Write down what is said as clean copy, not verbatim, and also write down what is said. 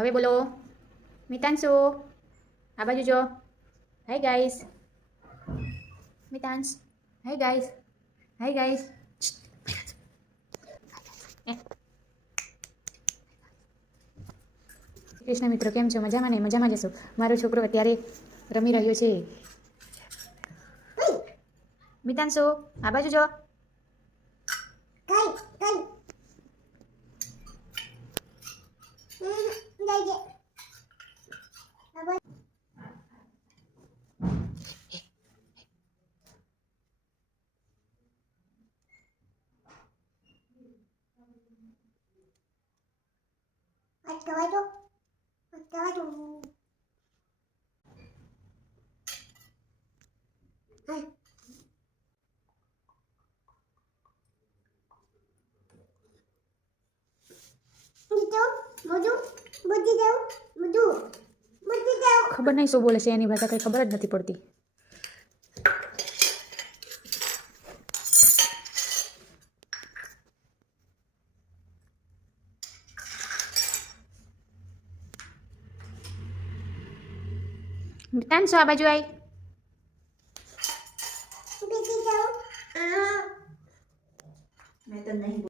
હવે બોલો મિતાંશુ આ બાજુ જો hi guys Mitansh hi guys Krishna મિત્રો કેમ છો મજામાં ને મજામાં જશો મારો છોકરો અત્યારે રમી રહ્યો છે મિતાંશુ આ બાજુ જો ખબર નહીં શું બોલે છે એની ભાષા કંઈ ખબર જ નથી પડતી મિતાંશુ આ બાજુ આય मैं तो नहीं